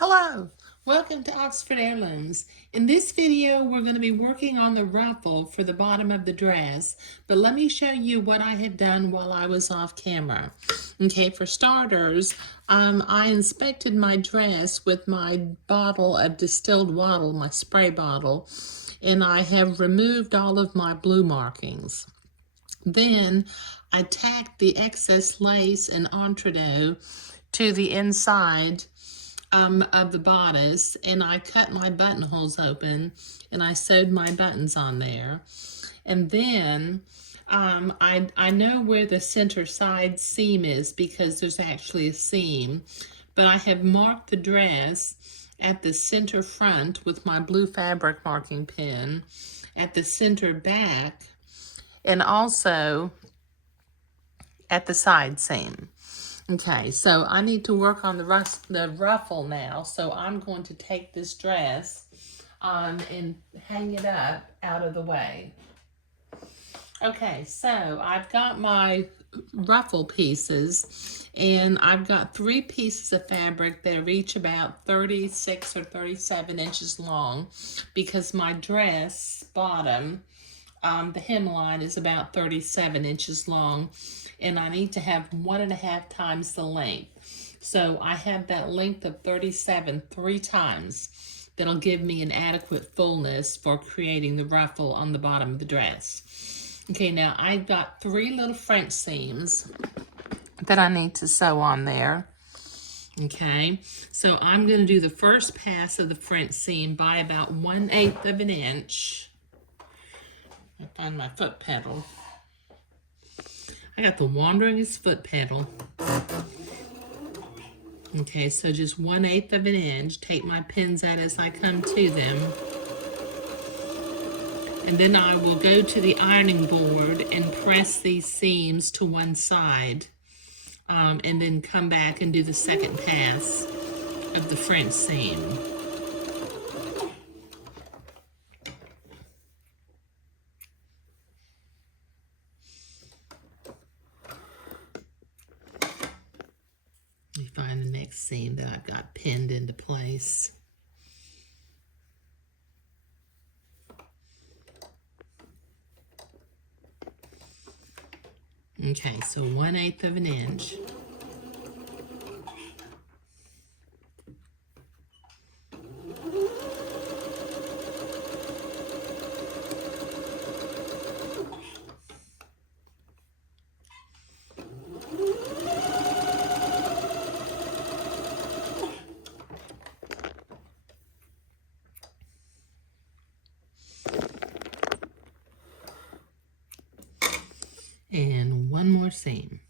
Hello, welcome to Oxford Heirlooms. In this video, we're going to be working on the ruffle for the bottom of the dress, but let me show you what I had done while I was off camera. Okay, for starters, I inspected my dress with my bottle of distilled water, my spray bottle, and I have removed all of my blue markings. Then I tacked the excess lace and entredot to the inside of the bodice, and I cut my buttonholes open and I sewed my buttons on there. And then I know where the center side seam is because there's actually a seam, but I have marked the dress at the center front with my blue fabric marking pen, at the center back, and also at the side seam. Okay, so I need to work on the ruffle now. So I'm going to take this dress and hang it up out of the way. Okay, so I've got my ruffle pieces, and I've got 3 pieces of fabric that are each about 36 or 37 inches long because my dress bottom, the hemline, is about 37 inches long, and I need to have 1.5 times the length. So I have that length of 37 3 times. That'll give me an adequate fullness for creating the ruffle on the bottom of the dress. Okay, now I've got 3 little French seams that I need to sew on there. Okay, so I'm going to do the first pass of the French seam by about 1/8 of an inch. I find my foot pedal. I got the wanderingest foot pedal. Okay, so just 1/8 of an inch. Take my pins out as I come to them. And then I will go to the ironing board and press these seams to one side. And then come back and do the second pass of the French seam. You find the next seam that I've got pinned into place. Okay, so 1/8 of an inch. And one more seam.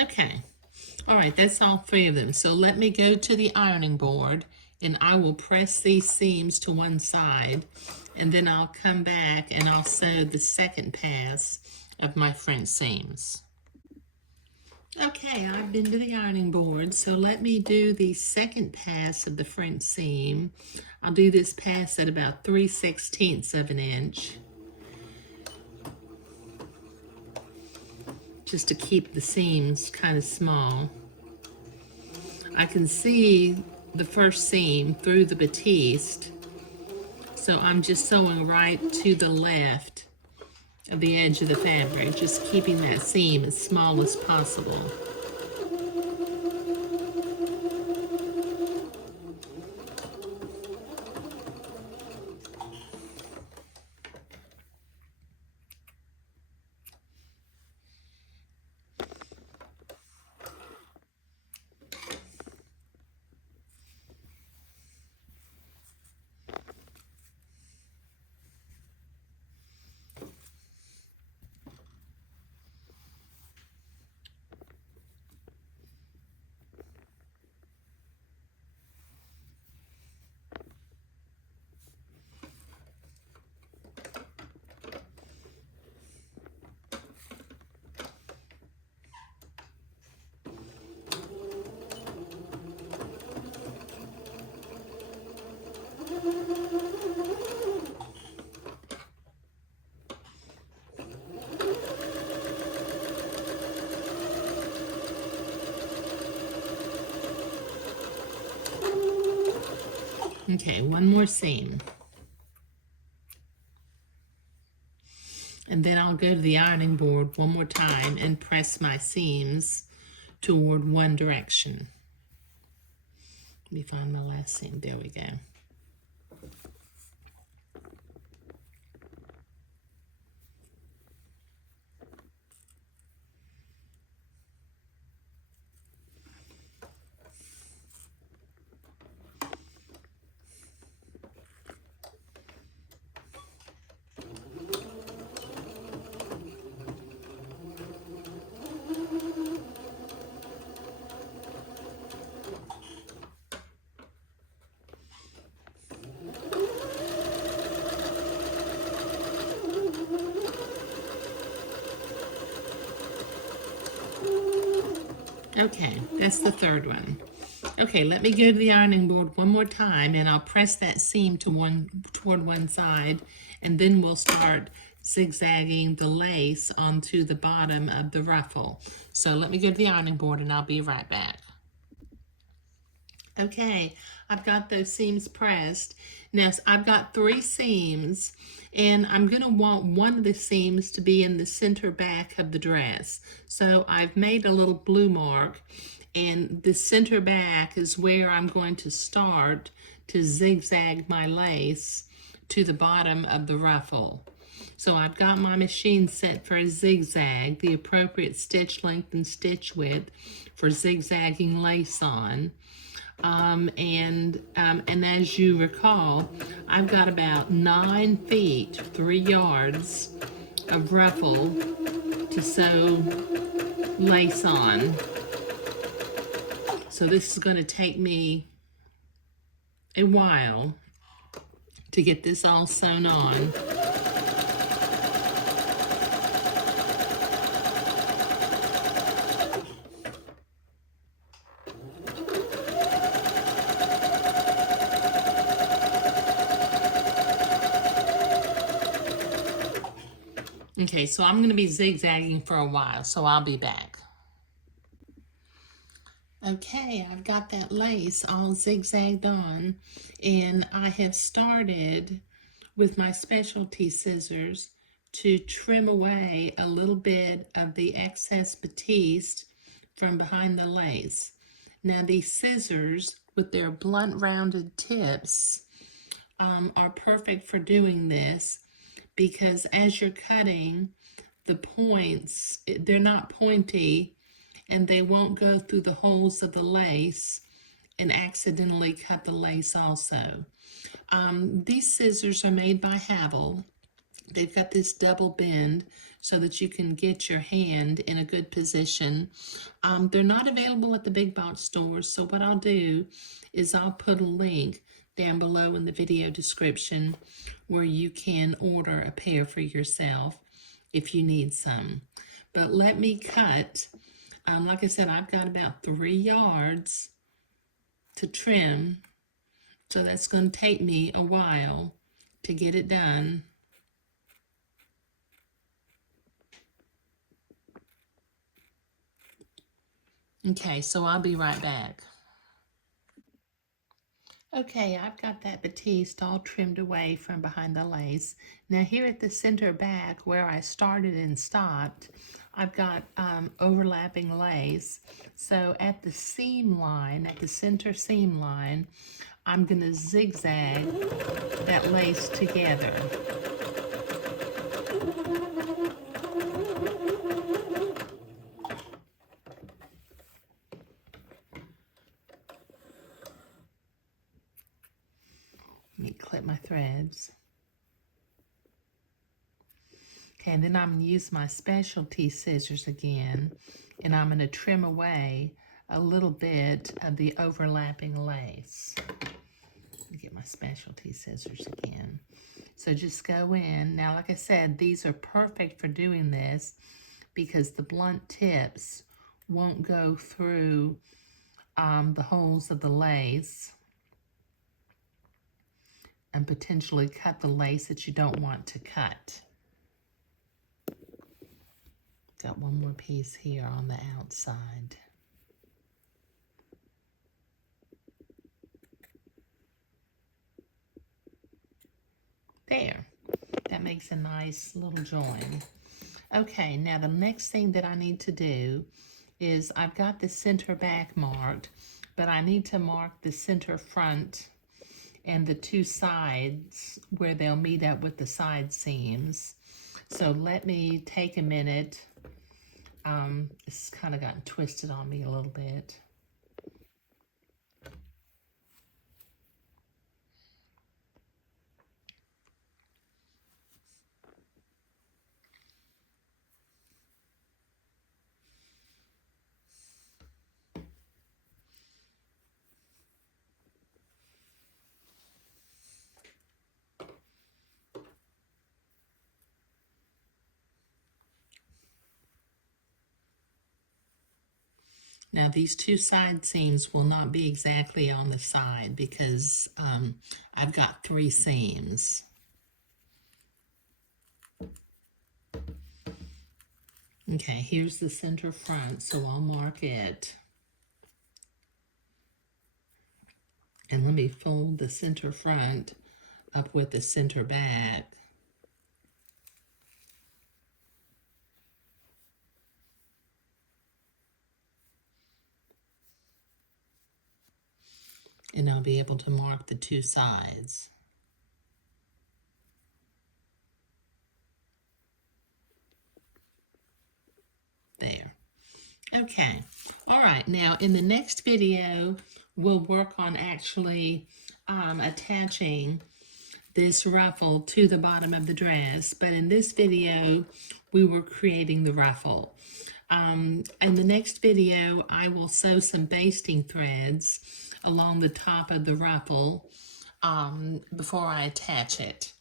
Okay, all right, that's all 3 of them. So let me go to the ironing board and I will press these seams to one side, and then I'll come back and I'll sew the second pass of my French seams. Okay, I've been to the ironing board, so let me do the second pass of the French seam. I'll do this pass at about 3/16 of an inch, just to keep the seams kind of small. I can see the first seam through the batiste, so I'm just sewing right to the left of the edge of the fabric, just keeping that seam as small as possible. Okay, one more seam. And then I'll go to the ironing board one more time and press my seams toward one direction. Let me find my last seam. There we go. Okay, that's the third one. Okay, let me go to the ironing board one more time and I'll press that seam toward one side, and then we'll start zigzagging the lace onto the bottom of the ruffle. So let me go to the ironing board and I'll be right back. Okay, I've got those seams pressed. Now, I've got 3 seams, and I'm going to want one of the seams to be in the center back of the dress. So I've made a little blue mark, and the center back is where I'm going to start to zigzag my lace to the bottom of the ruffle. So I've got my machine set for a zigzag, the appropriate stitch length and stitch width for zigzagging lace on. And as you recall, I've got about 9 feet, 3 yards of ruffle to sew lace on. So this is going to take me a while to get this all sewn on. Okay, so I'm going to be zigzagging for a while, so I'll be back. Okay, I've got that lace all zigzagged on, and I have started with my specialty scissors to trim away a little bit of the excess batiste from behind the lace. Now these scissors with their blunt rounded tips are perfect for doing this, because as you're cutting, the points, they're not pointy and they won't go through the holes of the lace and accidentally cut the lace also. These scissors are made by Havel. They've got this double bend so that you can get your hand in a good position. They're not available at the big box stores, so what I'll do is I'll put a link down below in the video description where you can order a pair for yourself if you need some. But let me cut. Like I said, I've got about 3 yards to trim, so that's going to take me a while to get it done. Okay, so I'll be right back. Okay, I've got that batiste all trimmed away from behind the lace. Now here at the center back where I started and stopped, I've got overlapping lace. So at the seam line, at the center seam line, I'm going to zigzag that lace together. Let me clip my threads. Okay, and then I'm going to use my specialty scissors again, and I'm going to trim away a little bit of the overlapping lace. Let me get my specialty scissors again. So just go in. Now, like I said, these are perfect for doing this because the blunt tips won't go through the holes of the lace. and potentially cut the lace that you don't want to cut. Got one more piece here on the outside. There. That makes a nice little join. Okay, now the next thing that I need to do is I've got the center back marked, but I need to mark the center front and the two sides where they'll meet up with the side seams. So let me take a minute. It's kind of gotten twisted on me a little bit. Now these two side seams will not be exactly on the side because I've got 3 seams. Okay, here's the center front, so I'll mark it. And let me fold the center front up with the center back. And I'll be able to mark the 2 sides. There. Okay. All right. Now, in the next video, we'll work on actually attaching this ruffle to the bottom of the dress. But in this video, we were creating the ruffle. In the next video, I will sew some basting threads along the top of the ruffle before I attach it.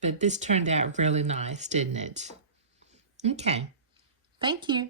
But this turned out really nice, didn't it? Okay. Thank you.